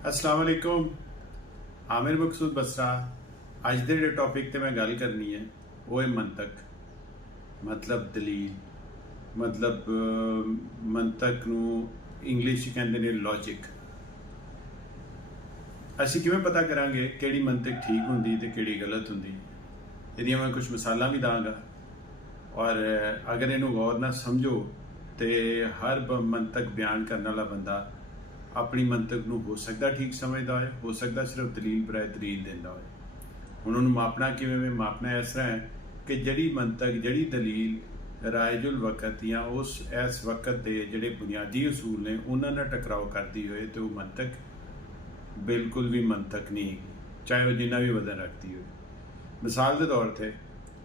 अस्सलाम वालेकुम। आमिर मकसूद बसरा। अज दे जिहड़े टॉपिक ते मैं गल करनी है वो है मंतक, मतलब दलील, मतलब मंतक नूं इंग्लिश च कहंदे ने लॉजिक। असीं किवें पता करांगे किहड़ी मंतक ठीक हुंदी ते किहड़ी गलत हुंदी? इहदियां मैं कुछ मिसालां भी दांगा और अगर इहनूं गौर नाल समझो तो हर मंतक बयान करने वाला बंदा अपनी मंतक नूं हो सकदा ठीक समझदा होए, हो सकदा सिर्फ दलील बराए दलील दिंदा होए। हुण उहनूं मापना किवें? मापना इस तरह है कि जिहड़ी मंतक, जिहड़ी दलील रायजुल वक़्त या उस इस वक़्त दे जिहड़े बुनियादी असूल ने उन्हां नाल टकराव करदी होए तो वो मंतक बिल्कुल भी मंतक नहीं हैगी, चाहे वह जिन्ना भी वजन रखती हो। मिसाल के तौर पर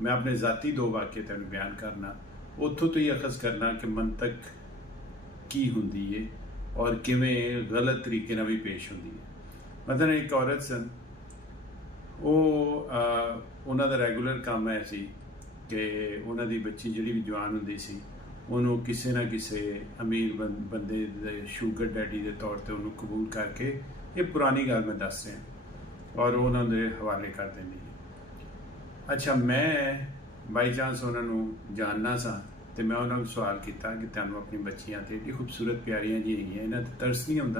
मैं अपने ज़ाती दो वाक़े तुहानूं बयान करना, उत्थों तो ही अखज़ करना कि मंतक की हुंदी है और किवें गलत तरीके नाल भी पेश हुंदी है। मतलब एक औरत सन, वो उन्हां दा रेगूलर काम है सी कि उन्हां दी बच्ची जिहड़ी भी जवान हुंदी सी उन्होंने किसी ना किसी अमीर बंदे दे शूगर डैडी के तौर पर उन्होंने कबूल करके, ये पुरानी गल मैं दस रहा और उन्होंने हवाले कर देनी। अच्छा, मैं बाई चांस उन्होंने जानना सा तो मैं उन्होंने सवाल किया कि तुहानूं अपनी बच्चियां तो एडी खूबसूरत प्यारियां जी हैगियां, इन्हां ते तरस नहीं आउंदा?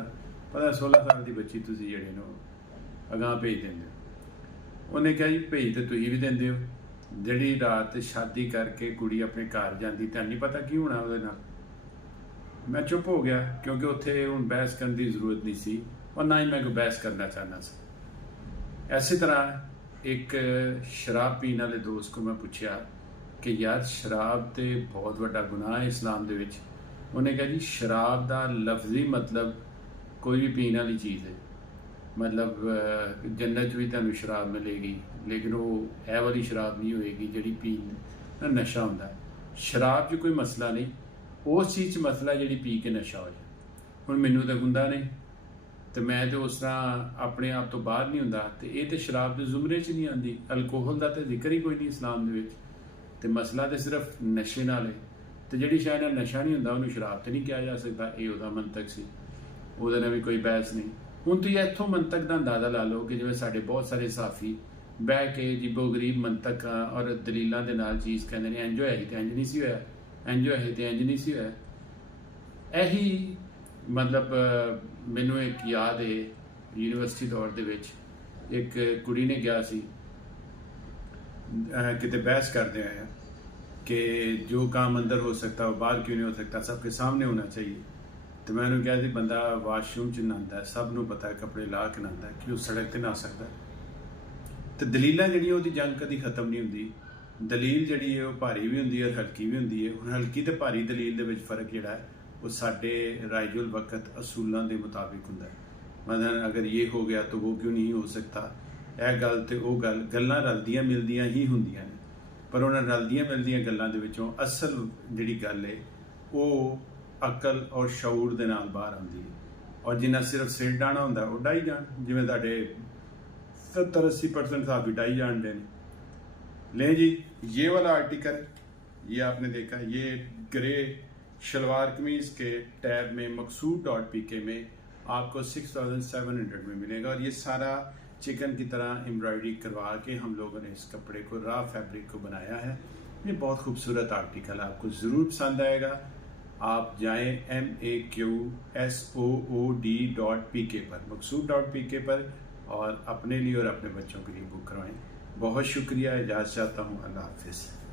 पता 16 साल की बच्ची तुसीं जिहड़े नो अगां भेज देंदे हो। उन्हें कहा जी भेज तो तुसीं भी देंदे हो, जिहड़ी रात शादी करके कुड़ी अपने घर जाती तुहानूं नहीं पता की होना उहदे नाल? मैं चुप हो गया क्योंकि उत्थे हुण बहस करने की जरूरत नहीं सी और ना ही मैं कोई बहस करना चाहना सा। इसी तरह एक शराब पीने वाले दोस्त को मैं पूछा कि यार शराब तो बहुत बड़ा गुनाह है इस्लाम दे विच। उन्हें कहा जी शराब का लफ्जी मतलब कोई भी पीने वाली चीज़ है, मतलब जन्नत भी तुहानूं शराब मिलेगी लेकिन वो ऐ वाली शराब नहीं होएगी जिहड़ी पीन नशा हुंदा है। शराब च कोई मसला नहीं, उस चीज़ मसला जिहड़ी पी के नशा हो जाए। हुण मैनूं तो हुंदा नहीं तो मैं तो उस तरह अपने आप तो बाहर नहीं हुंदा, तो ये तो शराब के जुमरे च नहीं आती। अल्कोहल का तो जिक्र ही कोई नहीं इस्लाम दे विच, तो मसला तो सिर्फ नशे नाल है। तो जिहड़ी शायद नाल नशा नहीं हुंदा उहनूं शराब तो नहीं कहा जा सकता, ये उहदा मंतक सी, उहदे नाल भी कोई बहस नहीं। हुण तुसीं इत्थों मंतक का अंदाज़ा ला लो कि जिवें साडे बहुत सारे साफी बह के जिबो गरीब मंतक और दलीलों के नाल चीज़ कहंदे ने इंज होया ही तो इंज नहीं सी होया, इंज होया ही तो इंज नहीं सी होया। यही मतलब मैनूं एक याद है यूनिवर्सिटी दौर दे विच एक कुड़ी ने कहा सी किते बहस करते हैं कि जो काम अंदर हो सकता वो बाहर क्यों नहीं हो सकता, सबके सामने होना चाहिए। तो मैं उन्होंने कहा जी बंदा वाशरूम च नहांदा है, सब नूं पता है कपड़े ला के नहांदा है कि वो सड़क ते नहा सकता है। तो दलीलां जिहड़ियां उहदी जंग कदी खत्म नहीं हुंदी। दलील जिहड़ी है वो भारी भी हुंदी है और हल्की भी हुंदी है। हुण हल्की ते भारी दलील दे विच फर्क जिहड़ा है वो साडे रायजुल वक़्त असूलों के मुताबिक हुंदा है। मतलब अगर ये हो गया तो वो क्यों नहीं हो सकता, यह गल तो वो गल, गल्लां रलदियां मिलदियां ही हुंदियां ने, पर उन्हां रलदियां मिलदियां गल्लां दे विचों असल जिहड़ी गल है वो अकल और शऊर दे नाल बाहर आउंदी है। और जिन्ना सिर्फ सिर डाहना हुंदा वो डाही जाण, जिवें तुहाडे 70-80% साहबी डाही जाण दे ने। लें जी, ये वाला आर्टिकल ये आपने देखा, ये ग्रे शलवार कमीज के टैब में मकसूद.pk में आपको 6700 में मिलेगा और ये सारा चिकन की तरह एम्ब्रॉयडरी करवा के हम लोगों ने इस कपड़े को, रा फैब्रिक को बनाया है। ये बहुत खूबसूरत आर्टिकल, आपको ज़रूर पसंद आएगा। आप जाएं MAQSOOD.pk पर, मकसूद.pk पर, और अपने लिए और अपने बच्चों के लिए बुक करवाएं। बहुत शुक्रिया, इजाज़त चाहता हूँ। अल्लाह हाफिज़।